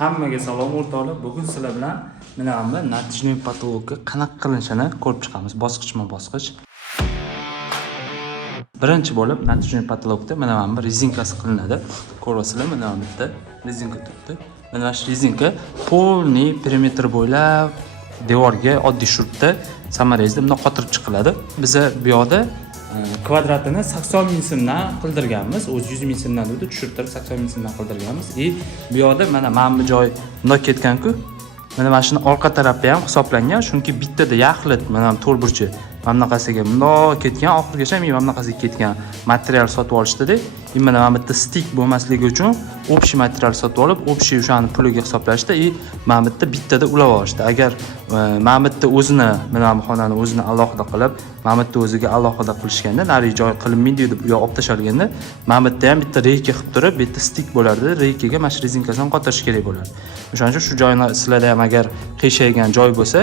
Hammaga salom o'rtoqlar. Bugun sizlar bilan mana bu natijniy patologga qanaqa qilinishini ko'rib chiqamiz, bosqichma-bosqich. Birinchi bo'lib natijniy patologda mana bu rezinkasi qilinadi. Ko'rasizlar, mana bu bitta rezinka turibdi. Mana shu rezinka polniy perimetr bo'ylab devorga oddiy shurtda samarangizda bunday qotirib chiqiladi. Biz bu yoqda kvadratini 80 ming so'mdan qildirganmiz. O'z 100 ming so'mdan o'tib tushirtirib 80 ming so'mdan qildirganmiz. Bu yoqda mana bu joy bunday ketgan-ku. Mana shuni orqa tarafi ham hisoblangan, chunki bittada yaxlit mana to'rt burchi mana bunaqasiga bunday ketgan, oxirigacha mana bunaqasiga ketgan material sotib olishdi-da. Mana bu bitta stik bo'lmasligi uchun общий material sotib olib, общий o'shani puliga hisoblashdi mana bitta bittada ulab olishdi. Agar mana bitta o'zini mana bu xonani o'zini alohida qilib, mana bitta o'ziga alohida qilishganda, nari joy qilinmaydi deb u yoq olib tashalganda, mana bitta ham bitta reyka qilib turib, bitta stik bo'lardi. Reykaga mana shu rezinkasini qotirish kerak bo'ladi. O'shaning uchun shu joyni sizlarda ham agar qiyshaygan joy bo'lsa,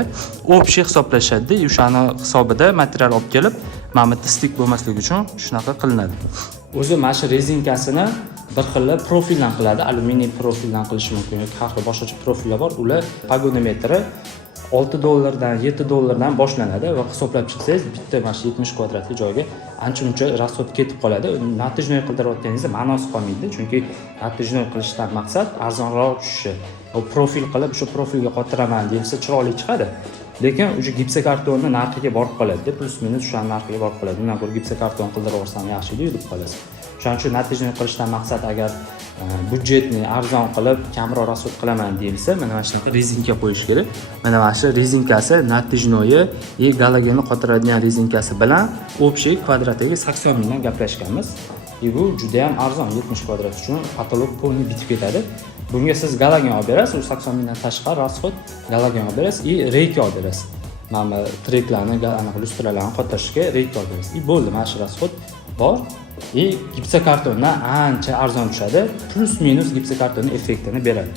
общий hisoblashadi. O'shani hisobida material olib kelib, mana bitta stik bo'lmasligi uchun shunaqa qilinadi. O'zi mana shu rezinkasini bir xil profildan qiladi, alyuminiy profildan qilish mumkin yoki har xil boshqacha profillar bor. Ular pagonometri $6 $7 boshlanadi va hisoblab chiqsangiz bitta mana shu 70 kvadratli joyga ancha-muncha rasxod ketib qoladi. Natijniy qildirayotganingizda ma'nosi qolmaydi, chunki natijniy qilishdan maqsad arzonroq tushishi. O profil qilib shu profilga qotiraman deyilsa chiroyli chiqadi. Lekin o'sha gipsokartonni narxiga borib qoladi, plus minus shu narxiga borib qoladi. Undan ko'ra gipsokarton qildirib olsam yaxshi deb qolasiz. Shuning uchun natijniy qilishdan maqsad agar budjetni arzon qilib kamroq rasxod qilaman deyilsa, mana shunaqa rezinka qo'yish kerak. Mana shu rezinkasi natijnoyi galogenni qotiradigan rezinkasi bilan общий kvadratiga 80 mingdan gaplashganmiz. Bu juda ham arzon, 70 kvadrat uchun patolog polni bitib ketadi. Bunga siz galogen olib berasiz, 80 mingdan tashqari rasxod galogen olib berasiz, reyka olib berasiz. Mana treklarni, aniq lustralarni qotirishga reyka olib berasiz. Bo'ldi, mana shu rasxod bor. Gipsokartondan ancha arzon tushadi, plus minus gipsokartonning effektini beradi.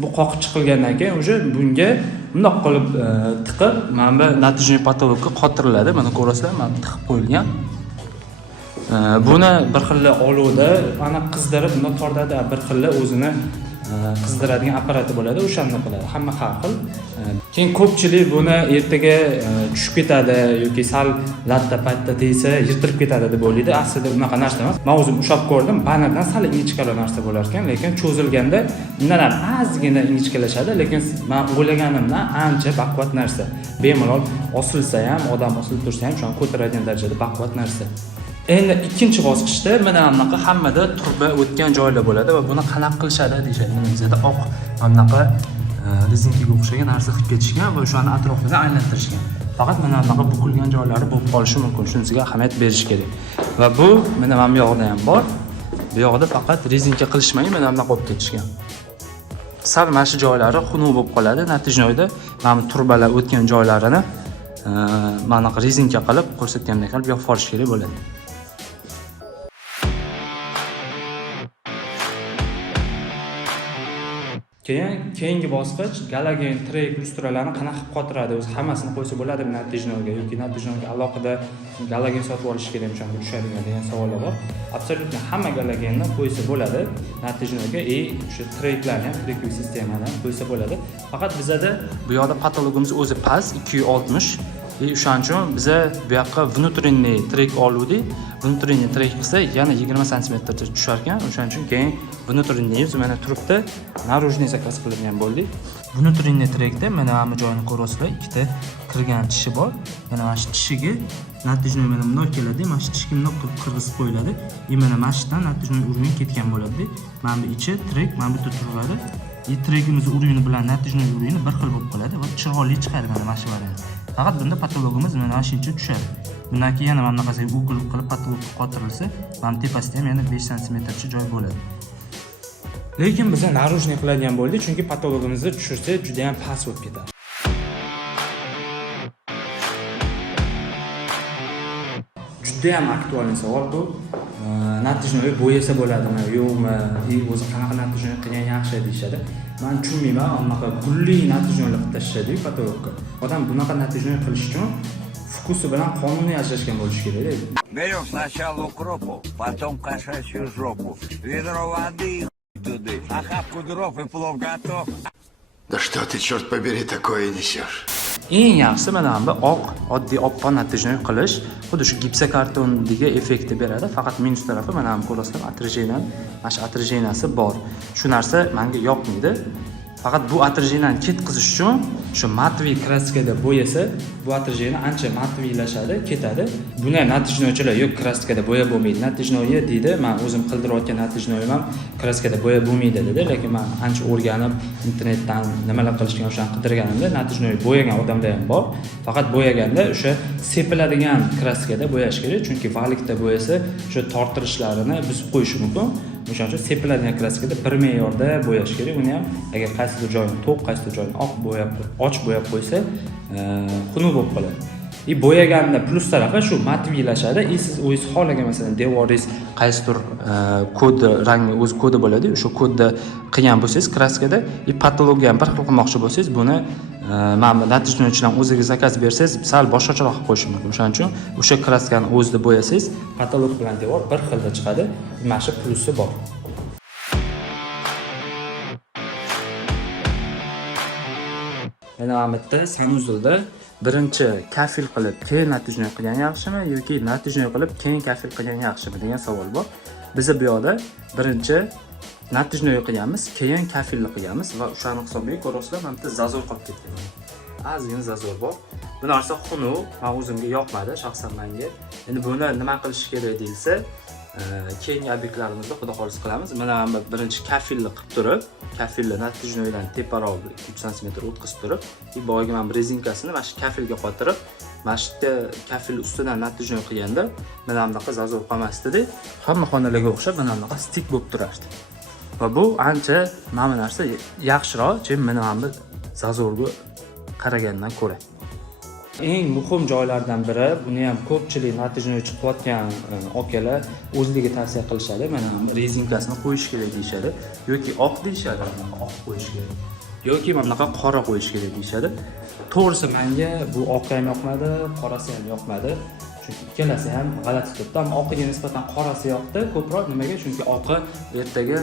Bu qoqib chiqilgandan keyin o'sha bunga bundoq qilib tiqib, mana bu natijniy patologga qotiriladi. Mana ko'rasizlar, mana tiqib qo'yilgan. Buni bir xil olovda ana qizdirib buni tortadi, bir xil o'zini qizdiradigan apparati bo'ladi, o'shani qiladi. Hamma har xil. Keyin ko'pchilik buni ertaga tushib ketadi yoki sal latta patta deysa yirtilib ketadi deb o'ylaydi. Aslida unaqa narsa emas. Men o'zim ushab ko'rdim, bannerdan sal ingichkala narsa bo'lar ekan, lekin cho'zilganda undan ham ozgina ingichkalashadi, lekin men o'ylaganimdan ancha baquvvat narsa. Bemalol osilsa ham, odam osilib tursa ham shuni ko'taradigan darajada baquvvat narsa. Endi ikkinchi bosqichda mana bunaqa hammada turba o'tgan joylar bo'ladi va buni qanaqa qilishadi deyshadi. Bizda oq bunaqa rezinkaga o'xshagan narsa qilib ketishgan va o'shani atrofida aylantirishgan. Faqat mana bunaqa bukilgan joylari bo'lib qolishi mumkin. Shunisiga ahamiyat berish kerak. Va bu mana bu yoqda ham bor. Bu yoqda faqat rezinka qilishmay mana bunaqa olib ketishgan. Sal mana shu joylari xunuk bo'lib qoladi. Natijnoyda mana bu turbalar o'tgan joylarini mana bu rezinka qilib ko'rsatgandek qilib yopib olish kerak bo'ladi. Keyingi bosqich galogen trek lustralarni qanaqa qilib qotiradi, o'zi hammasini qo'ysa bo'ladimi natijnoga yoki natijnoga alohida galogen sotib olish kerakmi, shunga tushadigan degan savollar bor. Absolyutno hamma galogenni qo'ysa bo'ladi natijnoga, o'sha treklarni ham, trekli sistemani ham qo'ysa bo'ladi. Faqat bizada bu yoqda patologimiz o'zi past 260 o'shaning uchun biza bu yoqqa внутренний trek oluvdik. Внутренний trek qilsa yana 20 sm tushar ekan. O'shaning uchun keyin внутренний mana turibdi, наружный zakaz qilgan bo'ldik. Внутренний trekda mana bu joyini ko'rasizlar, ikkita kirgan tishi bor. Mana shu tishiga natijnoy mana bunday keladi. Mana shu tishga bunday qilib qirg'izib qo'yiladi. Mana mashdan natijnoy urugi ketgan bo'ladi. Mana bu ichi trek, mana bu yerda turadi. Trekimiz urugini bilan natijnoy urugini bir xil bo'lib qoladi va chiroyli chiqadi mana shu variant. Faqat bunda patologimiz mana shuncha tushadi. Bundan keyin yana mana bunaqasi uqil qilib patologga qotirilsa, mana tepasida ham yana 5 sm joy bo'ladi. Lekin biz narujniy qiladigan bo'ldik, chunki patologimizni tushirsa juda ham past bo'lib ketadi. Juda ham aktual savol bu. Natijnoy bo'yasa bo'ladimi, yo'qmi? O'zi qanaqa natijnoy qilgan yaxshi deyshadi. Men tushunmayman, unaqa gulli natijnoylar qilib tashlashadi patologga. Odam bunaqa natijnoy qilish uchun вкусы bilan qonuniy ajrashgan bo'lish kerak. Берем сначала укропу, потом кошачью жопу, ведро воды и туда. Охапку дров и плов готов. Да что ты, черт побери, такое несешь? Eng yaxshisi mana bu oq, oddiy oppoq natijnoy qilish xuddi shu gipsokartondagi effektni beradi. Faqat minus tarafi mana bu ko'rasizlar, atrijina, mana shu atrijinasi bor. Shu narsa menga yoqmaydi. Faqat bu atrijinani ketkazish uchun shu matviy kraskada bo'yasa, bu atrijina ancha matviylashadi, ketadi. Buni natijnoychilar yo'q, kraskada bo'ya bo'lmaydi. Natijnoyi deydi, men o'zim qildirayotgan natijnoyim ham kraskada bo'ya bo'lmaydi dedi, lekin men ancha o'rganib internetdan nimalar qilishgan o'shani qidirganimda natijnoy bo'yagan odamlar ham bor. Faqat bo'yaganda o'sha sepiladigan kraskada bo'yash kerak, chunki valikda bo'yasa o'sha tortirishlarini buzib qo'yishi mumkin. O'shaning uchun sepiladigan kraskada bir me'yorda bo'yash kerak. Uni ham agar qaysidir joyini to'q, qaysidir joyini oq bo'yab, och bo'yab qo'ysa, xunuk bo'lib qoladi. Bo'yaganda plus tarafi shu matviylashadi. Siz o'zingiz xohlagan masalan devoringiz qaysidir kod rangni o'z kodi bo'ladi. O'sha kodda qilgan bo'lsangiz kraskada, patologiyani bir xil qilmoqchi bo'lsangiz, buni mana natijnoychidan o'zingiz zakaz bersangiz, sal boshqacharoq qilib qo'yish mumkin. O'shaning uchun o'sha kraskani o'zida bo'yasangiz, patolog bilan devor bir xilda chiqadi. Mana shu plusi bor. Mana bu yerda sanuzilda birinchi kafil qilib keyin natijnoy qilgan yaxshimi yoki natijnoy qilib keyin kafil qilgan yaxshimi degan savol bor. Biz bu yoqda birinchi natijnoy qilganmiz, keyin kafilni qilganmiz va o'shani hisobiga ko'rasizlar, mana bu zazor qolib ketgan. Ozgina zazor bor. Bu narsa xunuk, men o'zimga yoqmadi shaxsan menga. Endi buni nima qilish kerak deyilsa, keyingi obyektlarimizda xudo xolis qilamiz. Mana birinchi kafilni qilib turib, kafilni natijnoydan teparoq 3 sm o'tkazib turib, boyagi men rezinkasini mana shu kafilga qotirib, mana shu kafil ustidan natijnoy qilganda mana bunaqa zazor qolmasdi-da. Hamma xonalarga o'xshab mana bunaqa stik bo'lib turardi. Va bu ancha mana bu narsa yaxshiroq, chunki mana bu zazorga qaragandan ko'ra. Eng muhim joylardan biri, buni ham ko'pchilik natijnoy chiqayotgan okalar o'zligi tavsiya qilishadi. Mana rezinkasini qo'yish kerak deyshadi yoki oq deyshadi, oq qo'yish kerak. Yoki mana bunaqa qora qo'yish kerak deyshadi. To'g'risi menga bu oq ham yoqmadi, qorasi ham yoqmadi. Chunki ikkalasi ham g'alati turibdi. Ammo oqiga nisbatan qorasi yoqdi ko'proq. Nimaga? Chunki oqi ertaga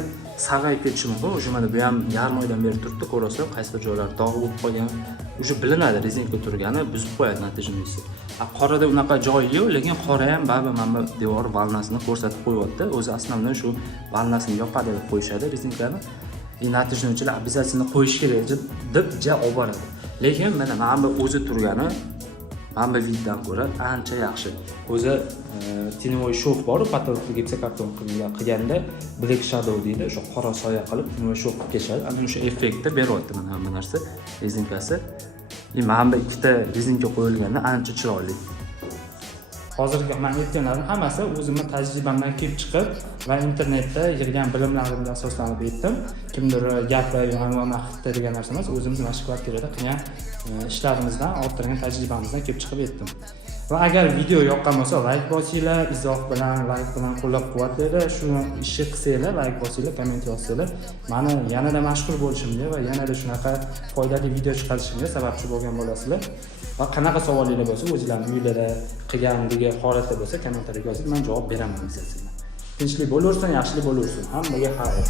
sarg'ayib ketishi mumkin. O'sha mana bu ham yarim oydan beri turibdi, ko'rasizlar, qaysi bir joylar dog' bo'lib qolgan. O'sha bilinadi rezinka turgani, buzib qo'yadi natijasi. Qorada unaqa joyi yo'q, lekin qora ham baribir mana bu devor valnasini ko'rsatib qo'yapti. O'zi aslida shu valnasini yopadi deb qo'yishadi rezinkani. Natijnoychilar обязательно qo'yish kerak deb olib boradi. Lekin mana bu o'zi turgani mana bu viddan ko'ra ancha yaxshi. O'zi tinovoy shof bor, patolog gipsokarton qilganda black shadow deydi, o'sha qora soya qilib tinovoy shof qilib kechadi. Ana o'sha effektni beryapti mana bu narsa rezinkasi. Mana bu ikkita rezinka qo'yilganda ancha chiroyli. Hozirgi men aytganlarim hammasi o'zimning tajribamdan kelib chiqib va internetda yig'gan bilimlarimga asoslanib aytdim. Kimdir gaplar yo'g'on haqda degan narsa emas, o'zimiz mana shu kvartirada qilgan ishlarimizdan, orttirgan tajribamizdan kelib chiqib aytdim. Va agar video yoqqan bo'lsa, like bosinglar, izoh bilan, like bilan qo'llab-quvvatlaylar, shuni ishni qilsanglar, like bosinglar, komment yozsanglar, meni yanada mashhur bo'lishimga va yanada shunaqa foydali video chiqarishimga sababchi bo'lgan bo'lasizlar. Va qanaqa savolinglar bo'lsa, o'zingizlarning uylarda qilgandagi holatlar bo'lsa, kommentariyaga yozib, men javob beraman sizlarga. Tinchlik bo'laversin, yaxshilik bo'laversin. Hammaga xayr.